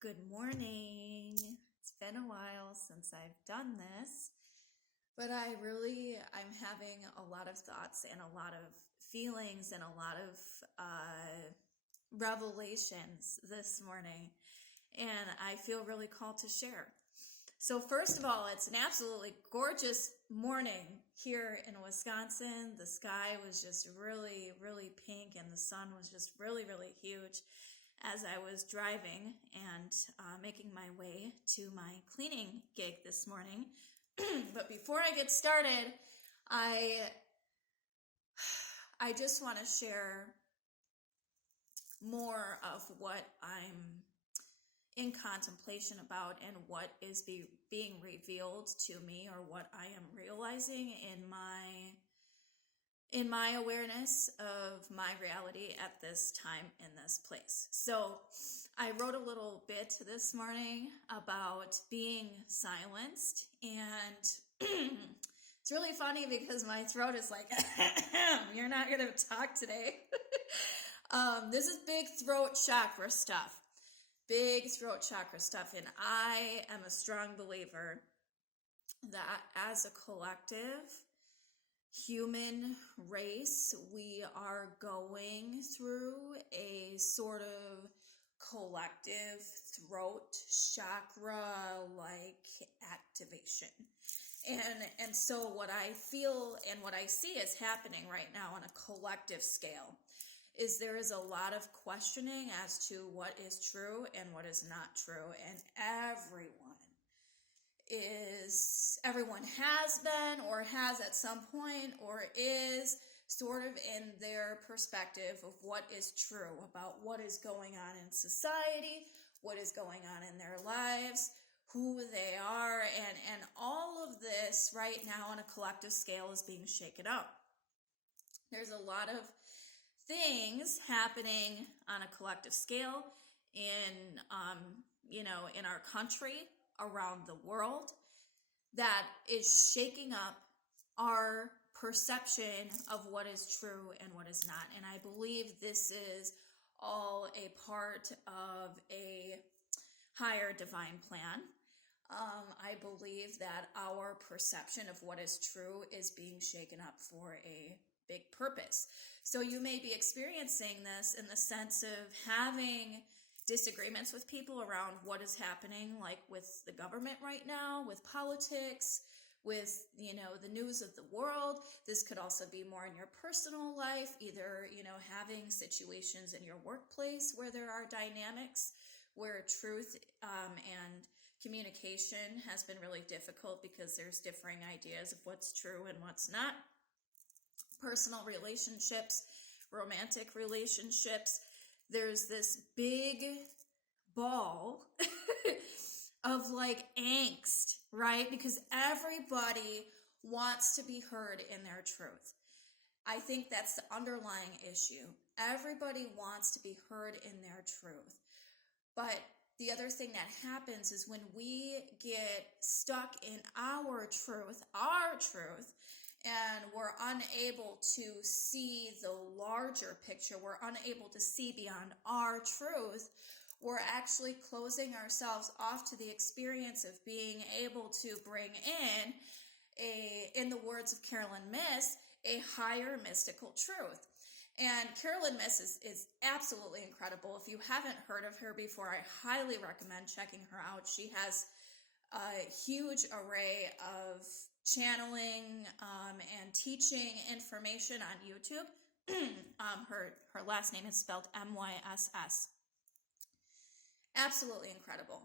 Good morning. It's been a while since I've done this, but I'm having a lot of thoughts and a lot of feelings and a lot of revelations this morning, and I feel really called to share. So first of all, it's an absolutely gorgeous morning here in Wisconsin. The sky was just really, really pink, and the sun was just really, really huge as I was driving and making my way to my cleaning gig this morning. But before I get started, I just want to share more of what I'm in contemplation about and what is being revealed to me, or what I am realizing in my awareness of my reality at this time in this place. So I wrote a little bit this morning about being silenced, and it's really funny because my throat is like, you're not going to talk today. This is big throat chakra stuff. Big throat chakra stuff. And I am a strong believer that as a collective human race, we are going through a sort of collective throat chakra like activation. And so what I feel and what I see is happening right now on a collective scale is there is a lot of questioning as to what is true and what is not true, and everyone has been or has at some point or is sort of in their perspective of what is true about what is going on in society, what is going on in their lives, who they are, and all of this right now on a collective scale is being shaken up. There's a lot of things happening on a collective scale in our country, around the world, that is shaking up our perception of what is true and what is not. And I believe this is all a part of a higher divine plan. I believe that our perception of what is true is being shaken up for a big purpose. So you may be experiencing this in the sense of having disagreements with people around what is happening, like with the government right now, with politics, with, the news of the world. This could also be more in your personal life, either, having situations in your workplace where there are dynamics where truth and communication has been really difficult because there's differing ideas of what's true and what's not. Personal relationships, romantic relationships, there's this big ball of like angst, right? Because everybody wants to be heard in their truth. I think that's the underlying issue. Everybody wants to be heard in their truth. But the other thing that happens is when we get stuck in our truth, and we're unable to see the larger picture, we're unable to see beyond our truth, we're actually closing ourselves off to the experience of being able to bring in the words of Carolyn Myss, a higher mystical truth. And Carolyn Myss is absolutely incredible. If you haven't heard of her before, I highly recommend checking her out. She has a huge array of channeling and teaching information on YouTube. Her last name is spelled M-Y-S-S. Absolutely incredible.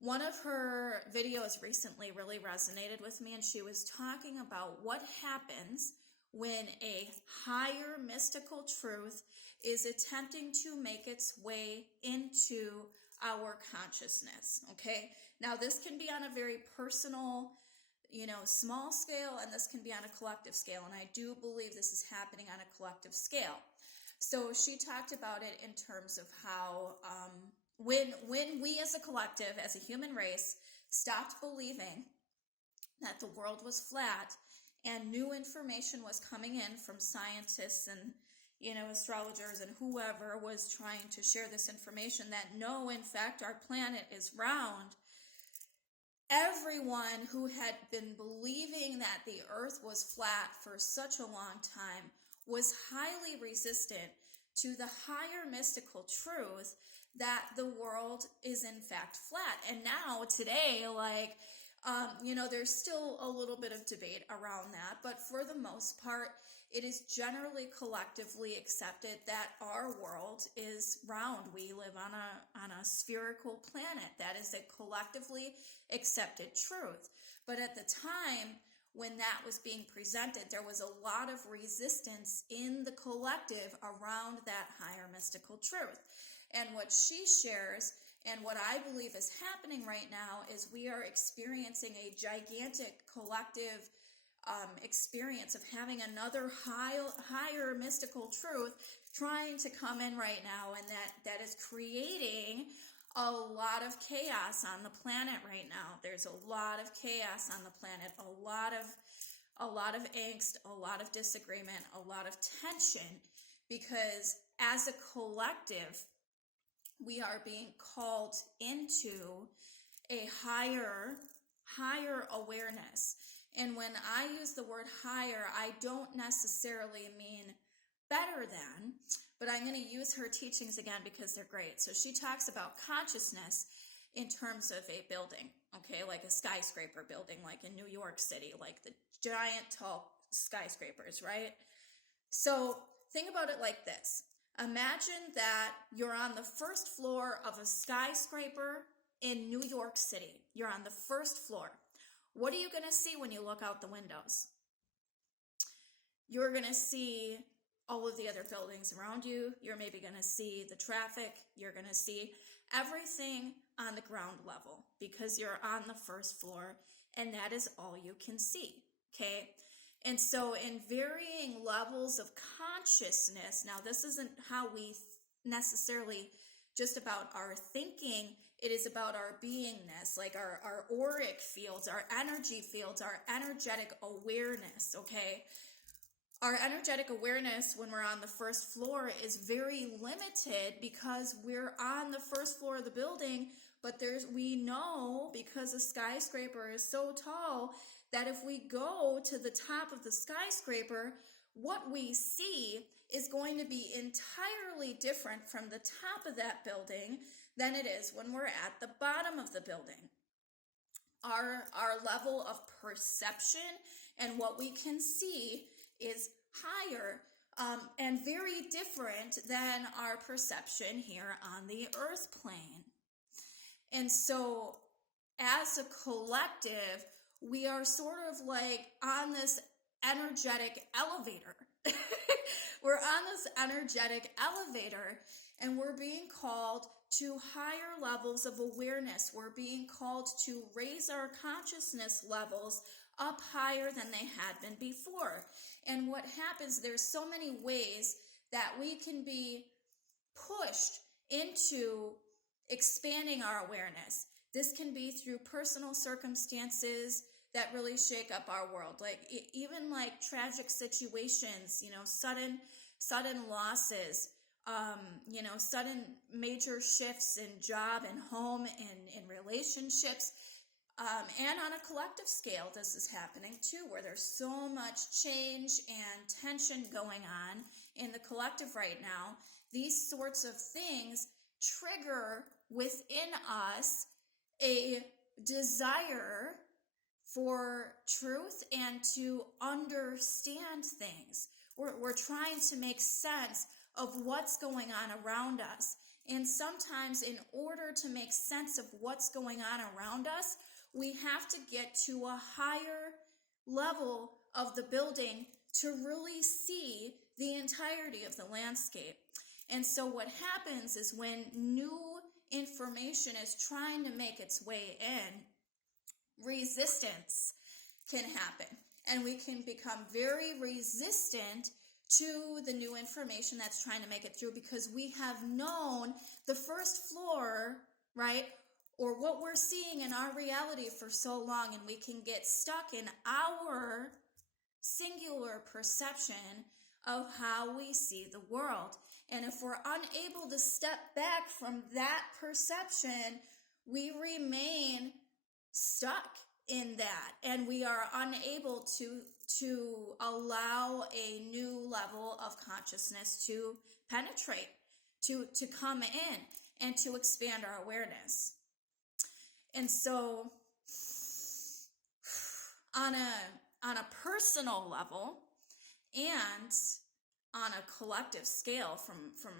One of her videos recently really resonated with me, and she was talking about what happens when a higher mystical truth is attempting to make its way into our consciousness, okay? Now, this can be on a very personal, small scale, and this can be on a collective scale, and I do believe this is happening on a collective scale. So she talked about it in terms of how when we as a collective, as a human race, stopped believing that the world was flat and new information was coming in from scientists and astrologers and whoever was trying to share this information that no, in fact, our planet is round. Everyone who had been believing that the earth was flat for such a long time was highly resistant to the higher mystical truth that the world is in fact flat. And now today, there's still a little bit of debate around that, but for the most part, it is generally collectively accepted that our world is round. We live on a spherical planet. That is a collectively accepted truth. But at the time when that was being presented, there was a lot of resistance in the collective around that higher mystical truth. And what she shares, and what I believe is happening right now, is we are experiencing a gigantic collective experience of having another higher mystical truth trying to come in right now, and that is creating a lot of chaos on the planet right now. There's a lot of chaos on the planet, a lot of angst, a lot of disagreement, a lot of tension, because as a collective, we are being called into a higher awareness. And when I use the word higher, I don't necessarily mean better than, but I'm going to use her teachings again because they're great. So she talks about consciousness in terms of a building, okay, like a skyscraper building, like in New York City, like the giant tall skyscrapers, right? So think about it like this. Imagine that you're on the first floor of a skyscraper in New York City. You're on the first floor. What are you going to see when you look out the windows? You're going to see all of the other buildings around you. You're maybe going to see the traffic. You're going to see everything on the ground level because you're on the first floor, and that is all you can see, okay? And so in varying levels of consciousness, now this isn't how we necessarily just about our thinking, it is about our beingness, like our auric fields, our energy fields, our energetic awareness, okay? Our energetic awareness when we're on the first floor is very limited because we're on the first floor of the building, but we know because a skyscraper is so tall that if we go to the top of the skyscraper, what we see is going to be entirely different from the top of that building than it is when we're at the bottom of the building. Our level of perception and what we can see is higher and very different than our perception here on the earth plane. And so as a collective, we are sort of like on this energetic elevator. We're on this energetic elevator, and we're being called to higher levels of awareness. We're being called to raise our consciousness levels up higher than they had been before. And what happens, there's so many ways that we can be pushed into expanding our awareness. This can be through personal circumstances that really shake up our world, like even like tragic situations, sudden losses, sudden major shifts in job and home and in relationships. And on a collective scale, this is happening too, where there's so much change and tension going on in the collective right now. These sorts of things trigger within us a desire for truth and to understand things. We're trying to make sense of what's going on around us. And sometimes in order to make sense of what's going on around us, we have to get to a higher level of the building to really see the entirety of the landscape. And so what happens is when new information is trying to make its way in, resistance can happen. And we can become very resistant to the new information that's trying to make it through because we have known the first floor, right? Or what we're seeing in our reality for so long, and we can get stuck in our singular perception of how we see the world. And if we're unable to step back from that perception, we remain stuck in that, and we are unable to allow a new level of consciousness to penetrate, to come in and to expand our awareness. And so on a personal level and on a collective scale, from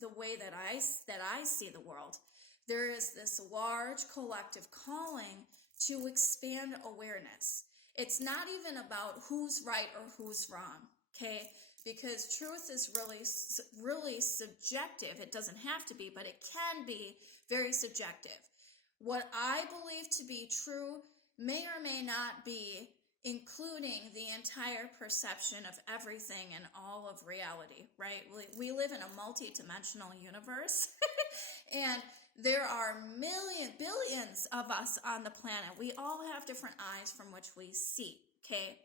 the way that I see the world, there is this large collective calling to expand awareness. It's not even about who's right or who's wrong, okay? Because truth is really subjective. It doesn't have to be, but it can be very subjective. What I believe to be true may or may not be, including the entire perception of everything and all of reality, right? We live in a multi-dimensional universe, and there are billions of us on the planet. We all have different eyes from which we see, okay?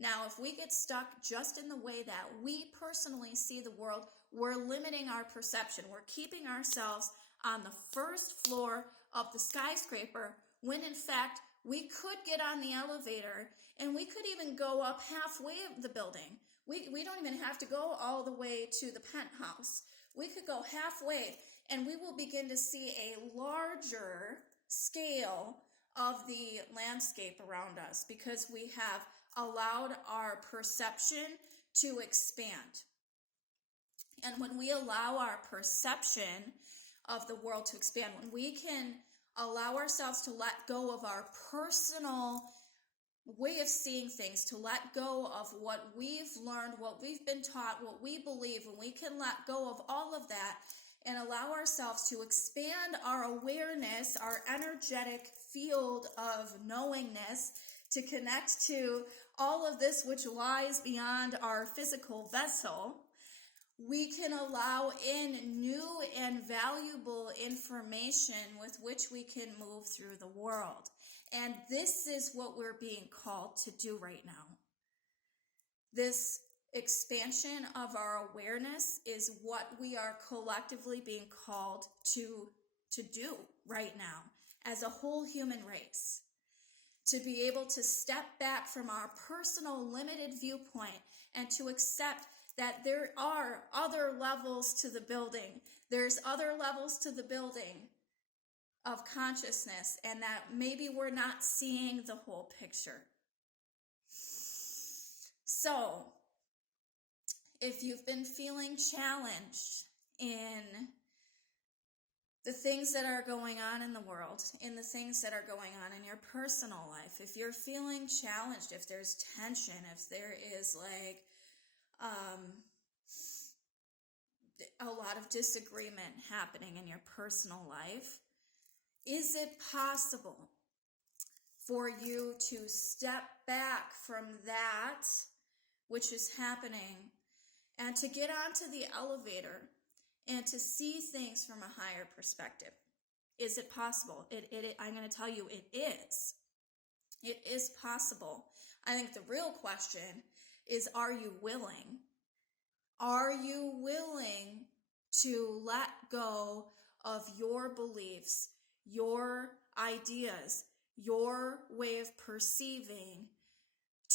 Now, if we get stuck just in the way that we personally see the world, we're limiting our perception. We're keeping ourselves on the first floor of the skyscraper when, in fact, we could get on the elevator and we could even go up halfway of the building. We don't even have to go all the way to the penthouse. We could go halfway, and we will begin to see a larger scale of the landscape around us because we have allowed our perception to expand. And when we allow our perception of the world to expand, when we can allow ourselves to let go of our personal way of seeing things, to let go of what we've learned, what we've been taught, what we believe, when we can let go of all of that and allow ourselves to expand our awareness, our energetic field of knowingness, to connect to all of this which lies beyond our physical vessel, we can allow in new and valuable information with which we can move through the world. And this is what we're being called to do right now. This expansion of our awareness is what we are collectively being called to do right now as a whole human race. To be able to step back from our personal limited viewpoint and to accept that there are other levels to the building. There's other levels to the building of consciousness, and that maybe we're not seeing the whole picture. So, if you've been feeling challenged in the things that are going on in the world, in the things that are going on in your personal life, if you're feeling challenged, if there's tension, if there is like a lot of disagreement happening in your personal life, is it possible for you to step back from that which is happening and to get onto the elevator and to see things from a higher perspective? Is it possible? I'm going to tell you it is. It is possible. I think the real question is, are you willing? Are you willing to let go of your beliefs, your ideas, your way of perceiving,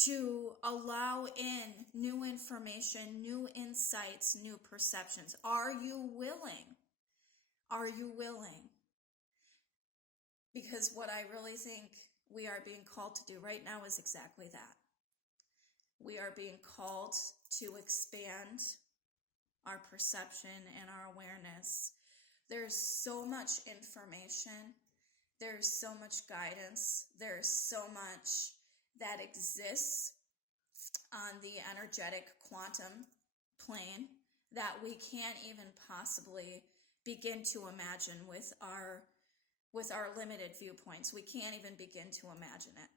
to allow in new information, new insights, new perceptions? Are you willing? Are you willing? Because what I really think we are being called to do right now is exactly that. We are being called to expand our perception and our awareness. There's so much information. There's so much guidance. There's so much that exists on the energetic quantum plane that we can't even possibly begin to imagine with our limited viewpoints. We can't even begin to imagine it.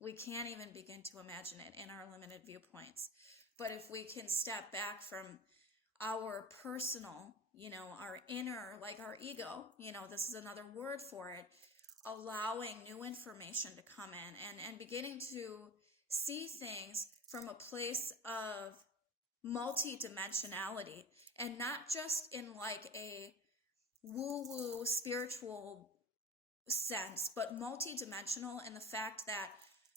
We can't even begin to imagine it in our limited viewpoints. But if we can step back from our personal, our inner, like our ego, this is another word for it, allowing new information to come in and beginning to see things from a place of multi-dimensionality, and not just in like a woo-woo spiritual sense, but multi-dimensional in the fact that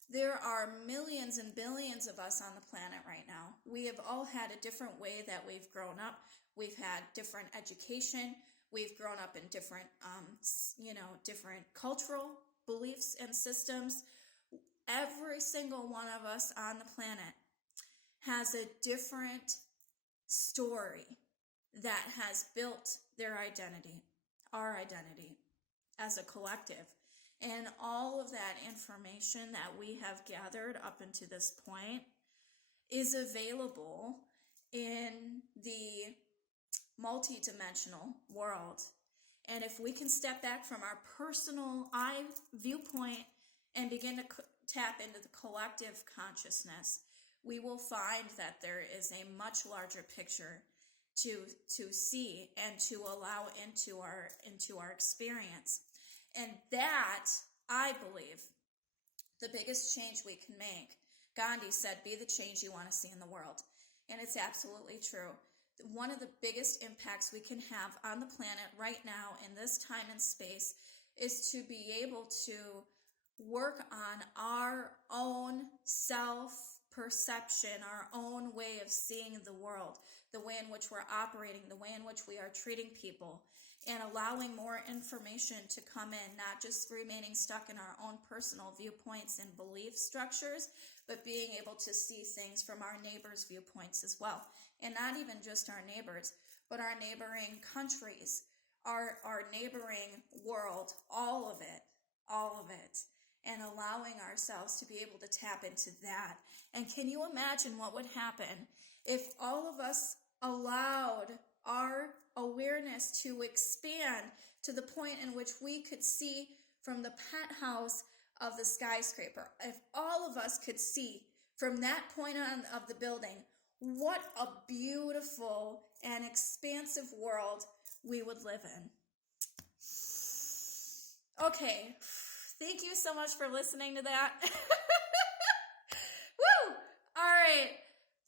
there are millions and billions of us on the planet right now. We have all had a different way that we've grown up. We've had different education. We've grown up in different, different cultural beliefs and systems. Every single one of us on the planet has a different story that has built their identity, our identity as a collective. And all of that information that we have gathered up until this point is available in the multidimensional world. And if we can step back from our personal eye viewpoint and begin to tap into the collective consciousness, we will find that there is a much larger picture to see and to allow into our experience. And that, I believe, the biggest change we can make. Gandhi said, be the change you want to see in the world. And it's absolutely true. One of the biggest impacts we can have on the planet right now in this time and space is to be able to work on our own self-perception, our own way of seeing the world, the way in which we're operating, the way in which we are treating people, and allowing more information to come in, not just remaining stuck in our own personal viewpoints and belief structures, but being able to see things from our neighbors' viewpoints as well. And not even just our neighbors, but our neighboring countries, our neighboring world, all of it, and allowing ourselves to be able to tap into that. And can you imagine what would happen if all of us allowed our awareness to expand to the point in which we could see from the penthouse of the skyscraper? If all of us could see from that point on of the building, what a beautiful and expansive world we would live in. Okay, thank you so much for listening to that. Woo! All right.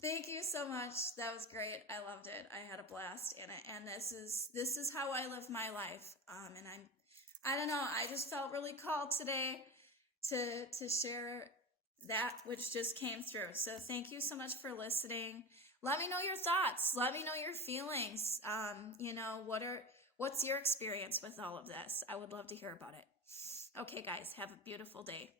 Thank you so much. That was great. I loved it. I had a blast in it. And this is how I live my life. And I don't know, I just felt really called today to share that which just came through. So thank you so much for listening. Let me know your thoughts. Let me know your feelings. What's your experience with all of this? I would love to hear about it. Okay, guys, have a beautiful day.